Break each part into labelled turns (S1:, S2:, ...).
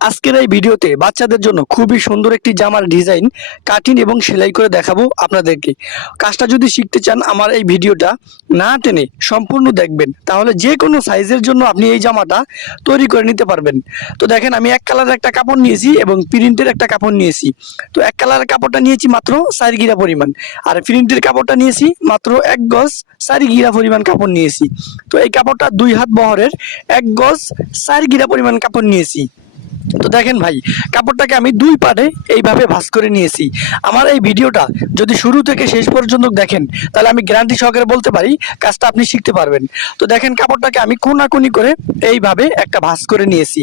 S1: আজকের এই ভিডিওতে বাচ্চাদের জন্য খুবই সুন্দর একটি জামার ডিজাইন, কাটিং এবং সেলাই করে দেখাবো আপনাদেরকে। কাজটা যদি শিখতে চান আমার এই ভিডিওটা না টেনে সম্পূর্ণ দেখবেন। তাহলে যে কোনো সাইজের জন্য আপনি এই জামাটা তৈরি করে নিতে পারবেন। তো দেখেন, আমি এক কালারের একটা কাপড় নিয়েছি এবং প্রিন্টের একটা কাপড় নিয়েছি। তো এক কালারের কাপড়টা নিয়েছি মাত্র চার গিরা পরিমাণ। আর প্রিন্টের কাপড়টা নিয়েছি মাত্র এক গজ চার গিরা পরিমাণ কাপড় নিয়েছি। তো এই কাপড়টা দুই হাত বহরের এক গজ চার গিরা পরিমাণ কাপড় নিয়েছি। তো দেখেন ভাই, কাপড়টাকে আমি দুই পাটে এইভাবে ভাঁজ করে নিয়েছি। আমার এই ভিডিওটা যদি শুরু থেকে শেষ পর্যন্ত দেখেন, তাহলে আমি গ্যারান্টি সহকারে বলতে পারি, কাজটা আপনি শিখতে পারবেন। তো দেখেন কাপড়টাকে আমি কোনাকুনি করে এইভাবে একটা ভাঁজ করে নিয়েছি।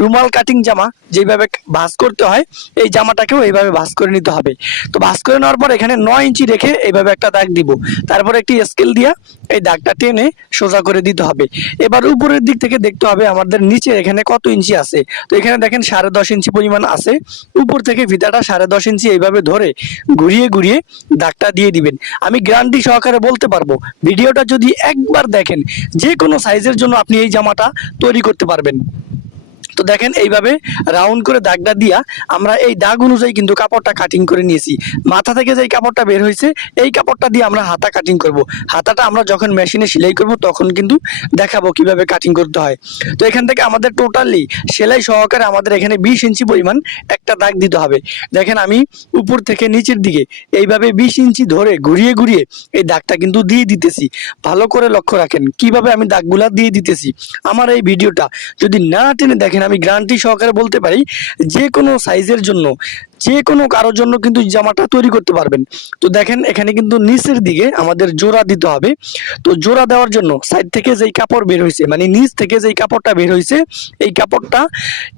S1: রুমাল কাটিং জামা যেভাবে ভাঁজ করতে হয়, এই জামাটাকেও এইভাবে ভাঁজ করে নিতে হবে। তো ভাঁজ করে নেওয়ার পর এখানে নয় ইঞ্চি রেখে এইভাবে একটা দাগ দিব। তারপর একটি স্কেল দিয়া এই দাগটা টেনে সোজা করে দিতে হবে। এবার উপরের দিক থেকে দেখতে হবে আমাদের নিচে এখানে কত ইঞ্চি আছে। তো এখানে দেখেন সাড়ে দশ ইঞ্চি পরিমাণ আছে। উপর থেকে ফিতাটা সাড়ে দশ ইঞ্চি এইভাবে ধরে ঘুরিয়ে ঘুরিয়ে দাগটা দিয়ে দিবেন। আমি গ্রান্টি সহকারে বলতে পারব, ভিডিওটা যদি একবার দেখেন, যে কোনো সাইজের জন্য আপনি এই জামাটা তৈরি করতে পারবেন। তো দেখেন এইভাবে রাউন্ড করে দাগটা দিয়া আমরা এই দাগ অনুযায়ী কিন্তু কাপড়টা কাটিং করে নিয়েছি। মাথা থেকে যে কাপড়টা বের হয়েছে, এই কাপড়টা দিয়ে আমরা হাতা কাটিং করব। হাতাটা আমরা যখন মেশিনে সেলাই করব, তখন কিন্তু দেখাবো কীভাবে কাটিং করতে হয়। তো এখান থেকে আমাদের টোটালি সেলাই সহকারে আমাদের এখানে বিশ ইঞ্চি পরিমাণ একটা দাগ দিতে হবে। দেখেন আমি উপর থেকে নিচের দিকে এইভাবে বিশ ইঞ্চি ধরে ঘুরিয়ে ঘুরিয়ে এই দাগটা কিন্তু দিয়ে দিতেছি। ভালো করে লক্ষ্য রাখেন কীভাবে আমি দাগগুলা দিয়ে দিতেছি। আমার এই ভিডিওটা যদি না টেনে দেখেন আমি গ্যারান্টি সহকারে বলতে পারি, যে কোনো সাইজের জন্য, যে কোনো কারোর জন্য কিন্তু জামাটা তৈরি করতে পারবেন। তো দেখেন, এখানে কিন্তু নিচের দিকে আমাদের জোড়া দিতে হবে। তো জোড়া দেওয়ার জন্য সাইড থেকে যেই কাপড় বের হয়েছে মানে নিচ থেকে যেই কাপড়টা বের হয়েছে, এই কাপড়টা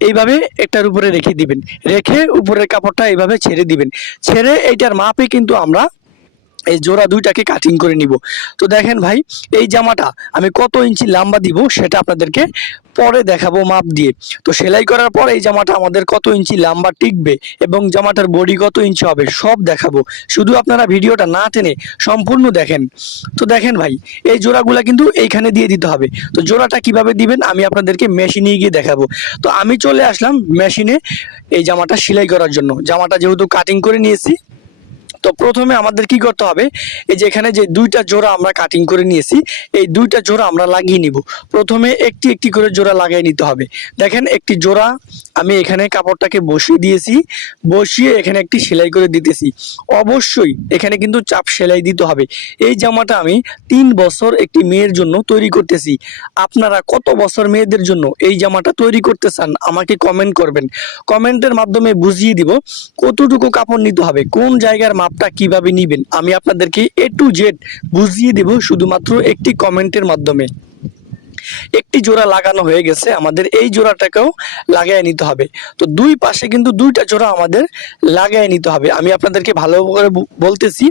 S1: এইভাবে একটার উপরে রেখে দিবেন। রেখে উপরের কাপড়টা এইভাবে ছেড়ে দিবেন। ছেড়ে এইটার মাপে কিন্তু আমরা এই জোড়া দুইটাকে কাটিং করে নিব। তো দেখেন ভাই, এই জামাটা আমি কত ইঞ্চি লম্বা দিব সেটা আপনাদেরকে পরে দেখাবো মাপ দিয়ে। তো সেলাই করার পর এই জামাটা আমাদের কত ইঞ্চি লম্বা টিকবে এবং জামাটার বডি কত ইঞ্চি হবে সব দেখাবো। শুধু আপনারা ভিডিওটা না টেনে সম্পূর্ণ দেখেন। তো দেখেন ভাই, এই জোড়াগুলা কিন্তু এইখানে দিয়ে দিতে হবে। তো জোড়াটা কীভাবে দিবেন আমি আপনাদেরকে মেশিনে গিয়ে দেখাবো। তো আমি চলে আসলাম মেশিনে এই জামাটা সেলাই করার জন্য। জামাটা যেহেতু কাটিং করে নিয়েছি তো প্রথমে আমাদের কি করতে হবে? এই যে এখানে যে দুইটা জোড়া আমরা কাটিং করে নিয়েছি, এই দুইটা জোড়া আমরা লাগিয়ে নিব। প্রথমে একটি একটি করে জোড়া লাগিয়ে নিতে হবে। দেখেন একটি জোড়া আমি এখানে কাপড়টাকে বসিয়ে দিয়েছি, বসিয়ে এখানে একটি সেলাই করে দিতেছি। অবশ্যই এখানে কিন্তু চাপ সেলাই দিতে হবে। এই জামাটা আমি তিন বছর একটি মেয়ের জন্য তৈরি করতেছি। আপনারা কত বছর মেয়েদের জন্য এই জামাটা তৈরি করতে চান, আমাকে কমেন্ট করবেন। কমেন্টের মাধ্যমে বুঝিয়ে দিব কতটুকু কাপড় নিতে হবে, কোন জায়গার মাপটা কীভাবে নিবেন? আমি আপনাদেরকে এ টু জেড বুঝিয়ে দেব শুধুমাত্র একটি কমেন্টের মাধ্যমে। একটি জোড়া লাগানো হয়ে গেছে, আমাদের এই জোড়াটাকেও লাগাই নিতে হবে। তো দুই পাশে কিন্তু দুইটা জোড়া আমাদের লাগাই নিতে হবে। আমি আপনাদেরকে ভালো করে বলতেছি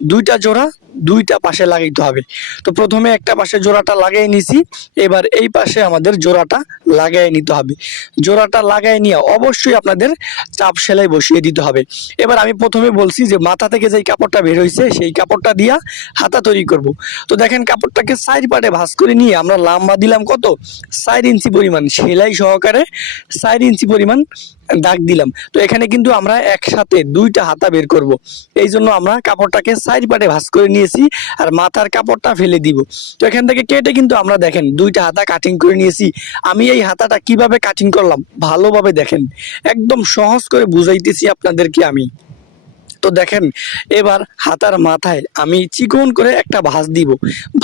S1: দুইটা জোড়া দুইটা পাশে লাগাইতে হবে। তো প্রথমে একটা পাশে জোড়াটা লাগাই নিছি, এবার এই পাশে আমাদের জোড়াটা লাগাই নিতে হবে। জোড়াটা লাগাই নিয়ে অবশ্যই আপনাদের চাপ সেলাই বসিয়ে দিতে হবে। এবার আমি প্রথমে বলছি যে মাথা থেকে যেই কাপড়টা বের হয়েছে সেই কাপড়টা দিয়া হাতা তৈরি করব। তো দেখেন কাপড়টাকে সাইড পাটে ভাঁজ করে নিয়ে আমরা লম্বা দিলাম কত? চার ইঞ্চি পরিমাণ সেলাই সহকারে চার ইঞ্চি পরিমাণ দাগ দিলাম। তো এখানে কিন্তু আমরা একসাথে দুইটা হাতা বের করব। এই জন্য আমরা কাপড়টাকে সাইড পাটে ভাস করে নিয়েছি আর মাথার কাপড়টা ফেলে দিব। তো এখান থেকে কেটে কিন্তু আমরা দেখেন দুইটা হাতা কাটিং করে নিয়েছি। আমি এই হাতাটা কীভাবে কাটিং করলাম? ভালোভাবে দেখেন। একদম সহজ করে বুঝাইতেছি আপনাদেরকে আমি। তো দেখেন, এবার হাতার মাথায় আমি চিকন করে একটা ভাঁজ দিব।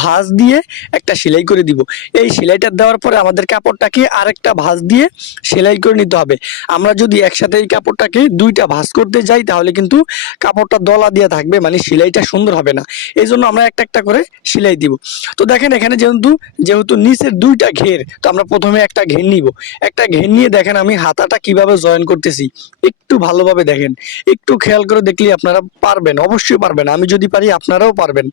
S1: ভাঁজ দিয়ে একটা সেলাই করে দিব। এই সেলাইটা দেওয়ার পরে আমাদের কাপড়টাকে আরেকটা ভাঁজ দিয়ে সেলাই করে নিতে হবে। আমরা যদি একসাথে এই কাপড়টাকে দুইটা ভাঁজ করতে যাই, তাহলে কিন্তু কাপড়টা দলা দিয়ে থাকবে মানে সেলাইটা সুন্দর হবে না। এই জন্য আমরা একটা একটা করে সেলাই দিব। তো দেখেন, এখানে যেহেতু যেহেতু নিচের দুইটা ঘের, তো আমরা প্রথমে একটা ঘের নিব। একটা ঘের নিয়ে দেখেন আমি হাতাটা কীভাবে জয়েন করতেছি। একটু ভালোভাবে দেখেন। একটু খেয়াল করে দেখলে আপনারা পারবেন, অবশ্যই পারবেন। আমি যদি পারি, আপনারাও পারবেন।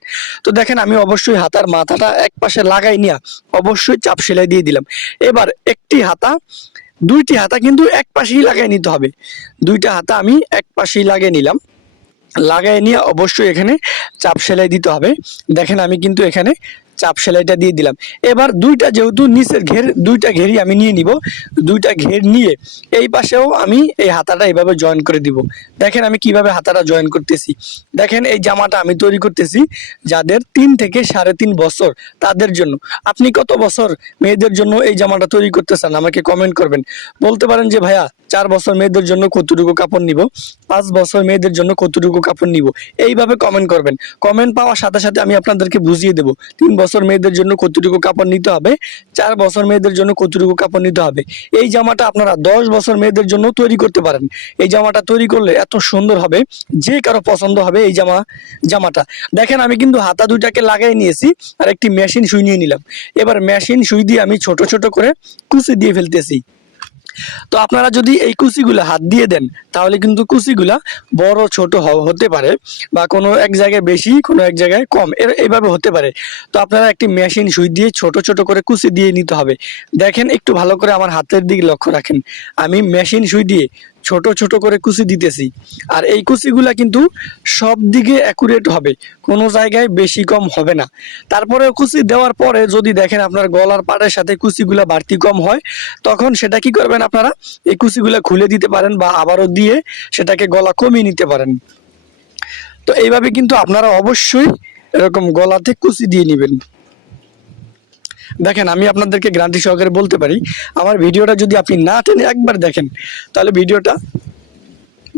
S1: তো দেখেন, আমি অবশ্যই হাতার মাথাটা এক পাশে লাগাই নিয়ে অবশ্যই চাপ সেলাই দিয়ে দিলাম। এবার একটি হাতা, দুইটি হাতা কিন্তু এক পাশেই লাগাই নিতে হবে। দুইটা হাতা আমি এক পাশেই লাগিয়ে নিলাম। লাগাই নিয়ে অবশ্যই এখানে চাপ সেলাই দিতে হবে। দেখেন, আমি কিন্তু এখানে চাপ সেলাইটা দিয়ে দিলাম। এবার দুইটা যেহেতু নিচের ঘের, দুইটা ঘেরই আমি নিয়ে নিব। দুইটা ঘের নিয়ে এই পাশেও আমি এই হাতাটা এইভাবে জয়েন করে দিব। দেখেন আমি কীভাবে হাতাটা জয়েন করতেছি। দেখেন এই জামাটা আমি তৈরি করতেছি যাদের তিন থেকে সাড়ে তিন বছর, তাদের জন্য। আপনি কত বছর মেয়েদের জন্য এই জামাটা তৈরি করতে চান আমাকে কমেন্ট করবেন। বলতে পারেন যে, ভাইয়া, চার বছর মেয়েদের জন্য কতটুকু কাপড় নিব? পাঁচ বছর মেয়েদের জন্য কতটুকু কাপড় নিব? এইভাবে কমেন্ট করবেন। কমেন্ট পাওয়ার সাথে সাথে আমি আপনাদেরকে বুঝিয়ে দেবো। তিন বছর মেয়েদের জন্য কতটুকু কাপড় নিতে হবে? চার বছর মেয়েদের জন্য কতটুকু কাপড় নিতে হবে? এই জামাটা আপনারা দশ বছর মেয়েদের জন্য তৈরি করতে পারেন। এই জামাটা তৈরি করলে এত সুন্দর হবে, যে কারও পছন্দ হবে এই জামা, জামাটা। দেখেন, আমি কিন্তু হাতা দুইটাকে লাগাই নিয়েছি আর একটি মেশিন শুই নিয়ে নিলাম। এবার মেশিন শুই দিয়ে আমি ছোট ছোট করে কুচি দিয়ে ফেলতেছি। তো আপনারা যদি এই কুচিগুলা হাত দিয়ে দেন, তাহলে কিন্তু কুচিগুলা বড়, ছোট হতে পারে বা কোনো এক জায়গায় বেশি, কোনো এক জায়গায় কম। এর এইভাবে হতে পারে। তো আপনারা একটি মেশিন সুই দিয়ে ছোট ছোট করে কুচি দিয়ে নিতে হবে। দেখেন একটু ভালো করে আমার হাতের দিকে লক্ষ্য রাখেন। আমি মেশিন সুই দিয়ে ছোট ছোট করে কুচি দিতেছি। আর এই কুচিগুলা কিন্তু সব দিকে অ্যাকুরেট হবে, কোনো জায়গায় বেশি কম হবে না। তারপরে কুচি দেওয়ার পরে যদি দেখেন আপনার গলার পাড়ের সাথে কুচিগুলা বাড়তি কম হয়, তখন সেটা কি করবেন আপনারা? এই কুচিগুলা খুলে দিতে পারেন বা আবারও দিয়ে সেটাকে গলা কমিয়ে নিতে পারেন। তো এইভাবে কিন্তু আপনারা অবশ্যই এরকম গলাতে কুচি দিয়ে নেবেন। দেখেন, আমি আপনাদেরকে গ্রান্টি সহকারে বলতে পারি, আমার ভিডিওটা যদি আপনি না টেনে একবার দেখেন, তাহলে ভিডিওটা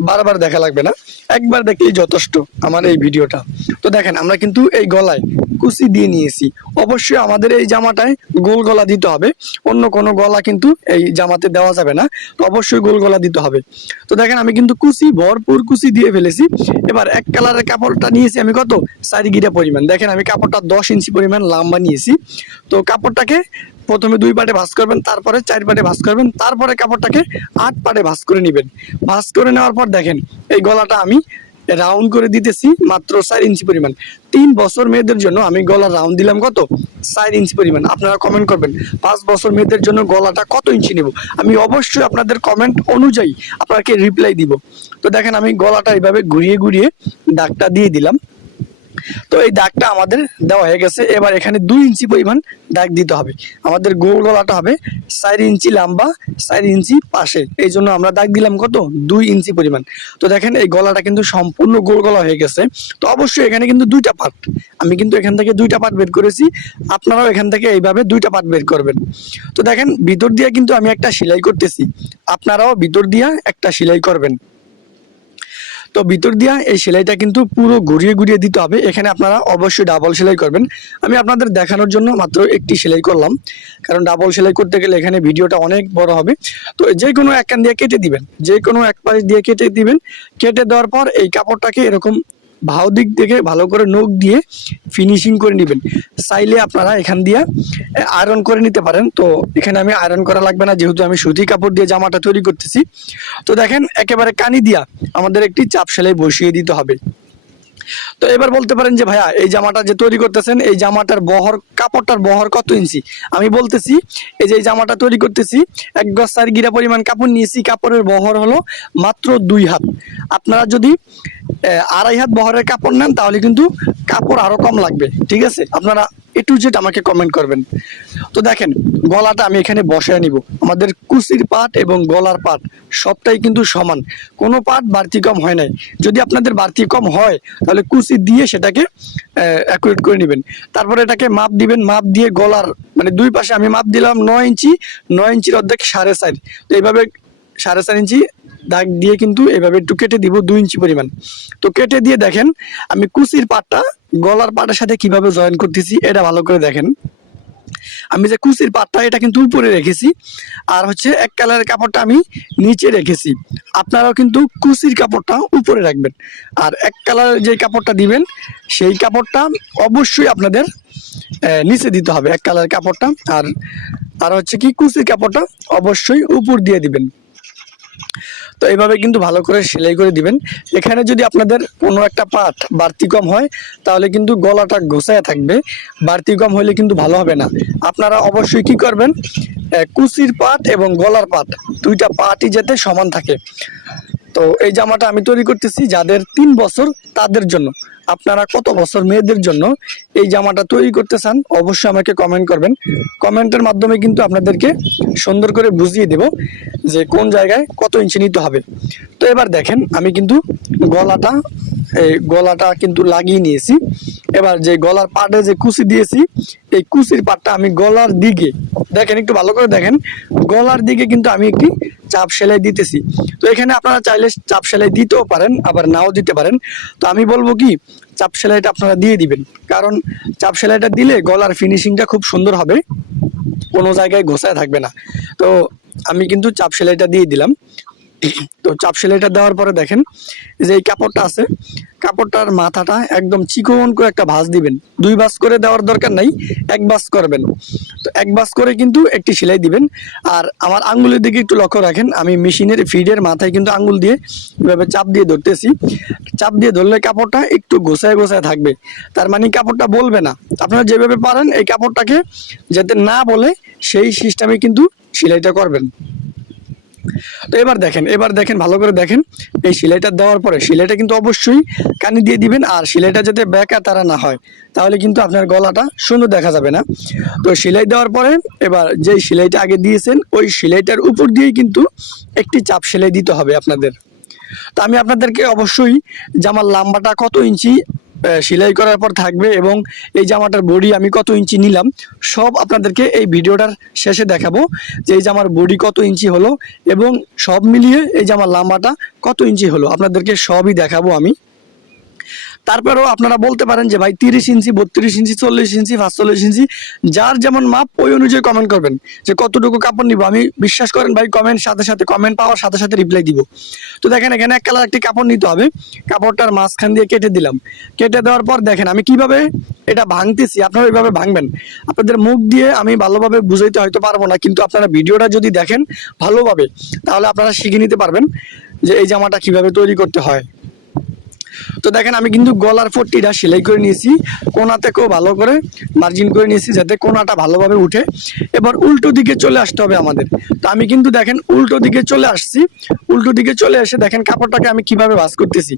S1: বারবার দেখা লাগবে না। একবার দেখলেই যথেষ্ট আমার এই ভিডিওটা। তো দেখেন, আমরা কিন্তু এই গলায় কুচি দিয়ে নিয়েছি। অবশ্যই আমাদের এই জামাটায় গোল গলা দিতে হবে। অন্য কোনো গলা কিন্তু এই জামাতে দেওয়া যাবে না। তো অবশ্যই গোল গলা দিতে হবে। তো দেখেন, আমি কিন্তু কুচি, ভরপুর কুচি দিয়ে ফেলেছি। এবার এক কালারের কাপড়টা নিয়েছি আমি কত? চারি গিরা পরিমাণ। দেখেন, আমি কাপড়টা দশ ইঞ্চি পরিমাণ লম্বা নিয়েছি। তো কাপড়টাকে প্রথমে দুই পাটে ভাঁজ করবেন, তারপরে চার পাটে ভাঁজ করবেন, তারপরে কাপড়টাকে আট পাটে ভাঁজ করে নেবেন। ভাঁজ করে নেওয়ার পর দেখেন, এই গলাটা আমি রাউন্ড করে দিতেছি মাত্র চার ইঞ্চি পরিমাণ। তিন বছর মেয়েদের জন্য আমি গলা রাউন্ড দিলাম কত? চার ইঞ্চি পরিমাণ। আপনারা কমেন্ট করবেন, পাঁচ বছর মেয়েদের জন্য গলাটা কত ইঞ্চি নেব? আমি অবশ্যই আপনাদের কমেন্ট অনুযায়ী আপনাকে রিপ্লাই দিব। তো দেখেন, আমি গলাটা এইভাবে ঘুরিয়ে ঘুরিয়ে দাগটা দিয়ে দিলাম। তো এই দাগটা আমাদের দেওয়া হয়ে গেছে। এবার এখানে দুই ইঞ্চি পরিমাণ দাগ দিতে হবে। আমাদের গোল গলাটা হবে চার ইঞ্চি লম্বা, চার ইঞ্চি পাশে। এই জন্য আমরা দাগ দিলাম কত? দুই ইঞ্চি পরিমাণ। তো দেখেন, এই গলাটা কিন্তু সম্পূর্ণ গোল গলা হয়ে গেছে। তো অবশ্যই এখানে কিন্তু দুইটা পার্ট। আমি কিন্তু এখান থেকে দুইটা পার্ট বের করেছি। আপনারাও এখান থেকে এইভাবে দুইটা পার্ট বের করবেন। তো দেখেন, ভিতর দিয়ে কিন্তু আমি একটা সেলাই করতেছি। আপনারাও ভিতর দিয়ে একটা সেলাই করবেন। তো ভিতর দিয়া এই সেলাইটা কিন্তু পুরো ঘুরিয়ে ঘুরিয়ে দিতে হবে। এখানে আপনারা অবশ্যই ডাবল সেলাই করবেন। আমি আপনাদের দেখানোর জন্য মাত্র একটি সেলাই করলাম। কারণ ডাবল সেলাই করতে গেলে এখানে ভিডিওটা অনেক বড় হবে। তো যে কোনো এক কান দিয়ে কেটে দিবেন। যে কোনো এক পাশ দিয়ে কেটে দিবেন। কেটে দেওয়ার পর এই কাপড়টাকে এরকম ভাও দিক থেকে ভালো করে নখ দিয়ে ফিনিশিং করে নেবেন। চাইলে আপনারা এখান দিয়ে আয়রন করে নিতে পারেন। তো এখানে আমি আয়রন করা লাগবে না, যেহেতু আমি সুতি কাপড় দিয়ে জামাটা তৈরি করতেছি। তো দেখেন, একেবারে কানি দিয়া আমাদের একটি চাপ সেলাই বসিয়ে দিতে হবে। তো এবার বলতে পারেন যে, ভাইয়া, এই জামাটা যে তৈরি করতেছেন, এই জামাটার বহর, কাপড়টার বহর কত ইঞ্চি? আমি বলতেছি, এই যে এই জামাটা তৈরি করতেছি, এক গজ চার গিরা পরিমাণ কাপড় নিয়েছি, কাপড়ের বহর হলো মাত্র দুই হাত। আপনারা যদি আড়াই হাত বহরের কাপড় নেন, তাহলে কিন্তু কাপড় আরও কম লাগবে, ঠিক আছে? আপনারা এ টু জেড আমাকে কমেন্ট করবেন। তো দেখেন, গলাটা আমি এখানে বসায় নিব। আমাদের কুচির পাট এবং গলার পাট সবটাই কিন্তু সমান। কোনো পাট বাড়তি কম হয় নাই। যদি আপনাদের বাড়তি কম হয়, তাহলে কুচি দিয়ে সেটাকে অ্যাকুরেট করে নেবেন। তারপরে এটাকে মাপ দিবেন, মাপ দিয়ে গলার মানে দুই পাশে আমি মাপ দিলাম নয় ইঞ্চি, নয় ইঞ্চির অর্ধেক সাড়ে চার। তো এইভাবে সাড়ে চার ইঞ্চি দাগ দিয়ে কিন্তু এভাবে একটু কেটে দিব দুই ইঞ্চি পরিমাণ। তো কেটে দিয়ে দেখেন, আমি কুচির পাটটা গলার পাটের সাথে কীভাবে জয়েন করতেছি, এটা ভালো করে দেখেন। আমি যে কুচির পাটটা এটা কিন্তু উপরে রেখেছি। আর হচ্ছে এক কালারের কাপড়টা আমি নিচে রেখেছি। আপনারাও কিন্তু কুচির কাপড়টা উপরে রাখবেন। আর এক কালারের যে কাপড়টা দিবেন, সেই কাপড়টা অবশ্যই আপনাদের নিচে দিতে হবে এক কালারের কাপড়টা। আর আর হচ্ছে কি কুচির কাপড়টা অবশ্যই উপর দিয়ে দিবেন। তো এভাবে কিন্তু ভালো করে সেলাই করে দিবেন। এখানে যদি আপনাদের কোনো একটা পাট বাড়তি কম হয়, তাহলে কিন্তু গলাটা ঘোষায় থাকবে। বাড়তি কম হলে কিন্তু ভালো হবে না। আপনারা অবশ্যই কি করবেন? কুচির পাট এবং গলার পাট দুইটা পাটই যাতে সমান থাকে। তো এই জামাটা আমি তৈরি করতেছি যাদের তিন বছর তাদের জন্য। আপনারা কত বছর মেয়েদের জন্য এই জামাটা তৈরি করতে চান অবশ্যই আমাকে কমেন্ট করবেন। কমেন্টের মাধ্যমে কিন্তু আপনাদেরকে সুন্দর করে বুঝিয়ে দেব যে কোন জায়গায় কত ইঞ্চি নিতে হবে। তো এবার দেখেন, আমি কিন্তু গলাটা, এই গলাটা কিন্তু লাগিয়ে নিয়েছি। এবার যে গলার পাটে যে কুচি দিয়েছি, এই কুচির পাটটা আমি গলার দিকে, দেখেন একটু ভালো করে দেখেন, গলার দিকে কিন্তু আমি একটি চাপ সেলাই দিতেছি। তো এখানে আপনারা চাইলে চাপ সেলাই দিতেও পারেন, আবার নাও দিতে পারেন। তো আমি বলব কি, চাপ সেলাইটা আপনারা দিয়ে দিবেন। কারণ চাপ সেলাইটা দিলে গলার ফিনিশিংটা খুব সুন্দর হবে, কোনো জায়গায় ঘোষায় থাকবে না। তো আমি কিন্তু চাপ সেলাইটা দিয়ে দিলাম। তো চাপ সেলাইটা দেওয়ার পরে দেখেন যে এই কাপড়টা আছে, কাপড়টার মাথাটা একদম চিকন করে একটা ভাঁজ দিবেন। দুই ভাঁজ করে দেওয়ার দরকার নাই, এক ভাঁজ করবেন। তো এক ভাঁজ করে কিন্তু একটি সেলাই দিবেন। আর আমার আঙ্গুলের দিকে একটু লক্ষ্য রাখেন, আমি মেশিনের ফিডের মাথায় কিন্তু আঙ্গুল দিয়ে এভাবে চাপ দিয়ে ধরতেছি। চাপ দিয়ে ধরলে কাপড়টা একটু গোছায় গোছায় থাকবে। তার মানে কাপড়টা বলবে না। আপনারা যেভাবে পারেন এই কাপড়টাকে, যাতে না বলে সেই সিস্টেমে কিন্তু সেলাইটা করবেন। তো এবার দেখেন এবার দেখেন, ভালো করে দেখেন। এই সেলাইটা দেওয়ার পরে সিলাইটা কিন্তু অবশ্যই কানি দিয়ে দিবেন, আর সিলাইটা যাতে বেকা তারা না হয়, তাহলে কিন্তু আপনার গলাটা সুন্দর দেখা যাবে না। তো সেলাই দেওয়ার পরে এবার যেই সেলাইটা আগে দিয়েছেন, ওই সেলাইটার উপর দিয়েই কিন্তু একটি চাপ সেলাই দিতে হবে আপনাদের। তো আমি আপনাদেরকে অবশ্যই জামার লাম্বাটা কত ইঞ্চি সেলাই করার পর থাকবে এবং এই জামাটার বডি আমি কত ইঞ্চি নিলাম, সব আপনাদেরকে এই ভিডিওটার শেষে দেখাবো যে এই জামার বডি কত ইঞ্চি হলো এবং সব মিলিয়ে এই জামার লাম্বাটা কত ইঞ্চি হলো। আপনাদেরকে সবই দেখাবো আমি। তারপরেও আপনারা বলতে পারেন যে ভাই তিরিশ ইঞ্চি, বত্রিশ ইঞ্চি, চল্লিশ ইঞ্চি, পাঁচচল্লিশ ইঞ্চি, যার যেমন মাপ, ওই অনুযায়ী কমেন্ট করবেন। যে কতটুকু কাপড় নিব? আমি বিশ্বাস করেন ভাই কমেন্ট সাথে সাথে কমেন্ট পাওয়ার সাথে সাথে রিপ্লাই দিব। তো দেখেন, এখানে এক কালার একটি কাপড় নিতে হবে। কাপড়টার মাঝখান দিয়ে কেটে দিলাম। কেটে দেওয়ার পর দেখেন, আমি কীভাবে এটা ভাঙতেছি? আপনারা এইভাবে ভাঙবেন। আপনাদের মুখ দিয়ে আমি ভালোভাবে বুঝাইতে হয়তো পারব না, কিন্তু আপনারা ভিডিওটা যদি দেখেন ভালোভাবে, তাহলে আপনারা শিখে নিতে পারবেন যে এই জামাটা কীভাবে তৈরি করতে হয়। তো দেখেন, আমি কিন্তু গলার পট্টিটা সেলাই করে নিয়েছি। কোনা থেকেও ভালো করে মার্জিন করে নিয়েছি যাতে কোনাটা ভালোভাবে উঠে। এবার উল্টো দিকে চলে আসতে হবে আমাদের। তো আমি কিন্তু দেখেন, উল্টো দিকে চলে আসছি। উল্টো দিকে চলে এসে দেখেন, কাপড়টাকে আমি কীভাবে ভাঁজ করতেছি।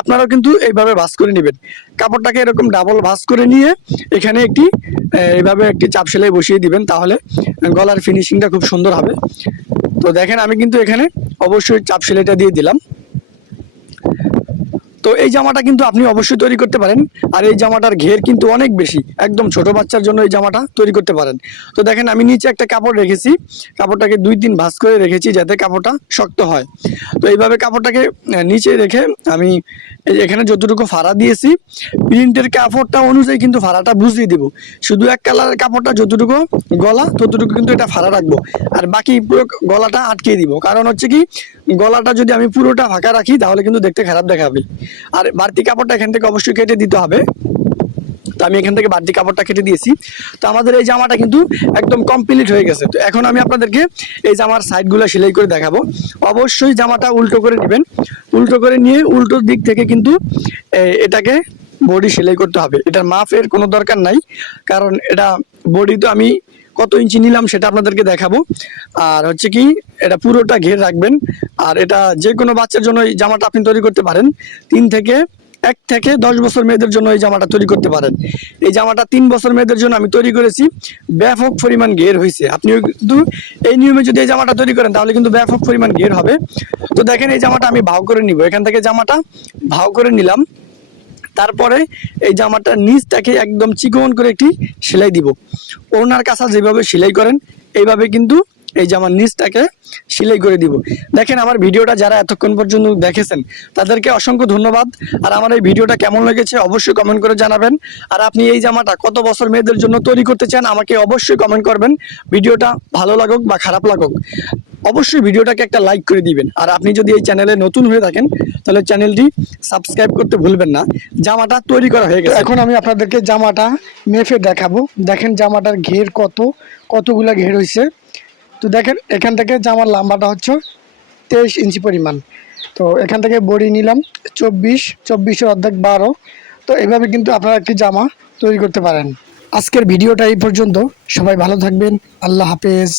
S1: আপনারাও কিন্তু এইভাবে ভাস করে নেবেন। কাপড়টাকে এরকম ডাবল ভাঁজ করে নিয়ে এখানে একটি এইভাবে একটি চাপ সেলাই বসিয়ে দিবেন, তাহলে গলার ফিনিশিংটা খুব সুন্দর হবে। তো দেখেন, আমি কিন্তু এখানে অবশ্যই চাপ সেলাইটা দিয়ে দিলাম। তো এই জামাটা কিন্তু আপনি অবশ্যই তৈরি করতে পারেন। আর এই জামাটার ঘের কিন্তু অনেক বেশি। একদম ছোট বাচ্চার জন্য এই জামাটা তৈরি করতে পারেন। তো দেখেন, আমি নিচে একটা কাপড় রেখেছি। কাপড়টাকে দুই দিন ভাঁজ করে রেখেছি যাতে কাপড়টা শক্ত হয়। তো এইভাবে কাপড়টাকে নিচে রেখে আমি এখানে যতটুকু ফাড়া দিয়েছি, প্রিন্টের কাপড়টা অনুযায়ী কিন্তু ফাড়াটা বুঝিয়ে দিব। শুধু এক কালারের কাপড়টা যতটুকু গলা, ততটুকু কিন্তু এটা ফাড়া রাখব। আর বাকি পুরো গলাটা আটকে দিব। কারণ হচ্ছে কি, গলাটা যদি আমি পুরোটা ফাঁকা রাখি, তাহলে কিন্তু দেখতে খারাপ দেখাবে। আর বাড়তি কাপড়টা এখান থেকে অবশ্যই কেটে দিতে হবে। তো আমি এখান থেকে বাড়তি কাপড়টা কেটে দিয়েছি। তো আমাদের এই জামাটা কিন্তু একদম কমপ্লিট হয়ে গেছে। তো এখন আমি আপনাদেরকে এই জামার সাইডগুলো সেলাই করে দেখাবো। অবশ্যই জামাটা উল্টো করে নেবেন। উল্টো করে নিয়ে উল্টো দিক থেকে কিন্তু এটাকে বডি সেলাই করতে হবে। এটার মাপের কোনো দরকার নাই। কারণ এটা বডি তো আমি কত ইঞ্চি নিলাম সেটা আপনাদেরকে দেখাবো। আর হচ্ছে কি, এটা পুরোটা ঘের রাখবেন। আর এটা যে কোনো বাচ্চার জন্য এই জামাটা আপনি তৈরি করতে পারেন। তিন থেকে এক থেকে দশ বছর মেয়েদের জন্য এই জামাটা তৈরি করতে পারেন। এই জামাটা তিন বছর মেয়েদের জন্য আমি তৈরি করেছি। ব্যাপক পরিমাণ ঘের হয়েছে। আপনিও কিন্তু এই নিয়মে যদি এই জামাটা তৈরি করেন, তাহলে কিন্তু ব্যাপক পরিমাণ ঘের হবে। তো দেখেন এই জামাটা আমি ভাও করে নিব। এখান থেকে জামাটা ভাও করে নিলাম। তারপরে এই জামাটার নিচটাকে একদম চিকন করে একটি সেলাই দিব। ওনার কাছা যেভাবে সেলাই করেন, এইভাবে কিন্তু এই জামার নিচটাকে সেলাই করে দিব। দেখেন আমার ভিডিওটা যারা এতক্ষণ পর্যন্ত দেখেছেন, তাদেরকে অসংখ্য ধন্যবাদ। আর আমার এই ভিডিওটা কেমন লেগেছে অবশ্যই কমেন্ট করে জানাবেন। আর আপনি এই জামাটা কত বছর মেয়েদের জন্য তৈরি করতে চান, আমাকে অবশ্যই কমেন্ট করবেন। ভিডিওটা ভালো লাগুক বা খারাপ লাগুক, অবশ্যই ভিডিওটাকে একটা লাইক করে দিবেন। আর আপনি যদি এই চ্যানেলে নতুন হয়ে থাকেন, তাহলে চ্যানেলটি সাবস্ক্রাইব করতে ভুলবেন না। জামাটা তৈরি করা হয়ে গেছে। এখন আমি আপনাদেরকে জামাটা মেফে দেখাবো। দেখেন জামাটার ঘের কত, কতগুলা ঘের হয়েছে তো দেখেন, এখান থেকে জামার লাম্বাটা হচ্ছে তেইশ ইঞ্চি পরিমাণ। তো এখান থেকে বড়ি নিলাম, চব্বিশ, চব্বিশের অর্ধেক বারো। তো এভাবে কিন্তু আপনারা একটি জামা তৈরি করতে পারেন। আজকের ভিডিওটা এই পর্যন্ত। সবাই ভালো থাকবেন। আল্লাহ হাফেজ।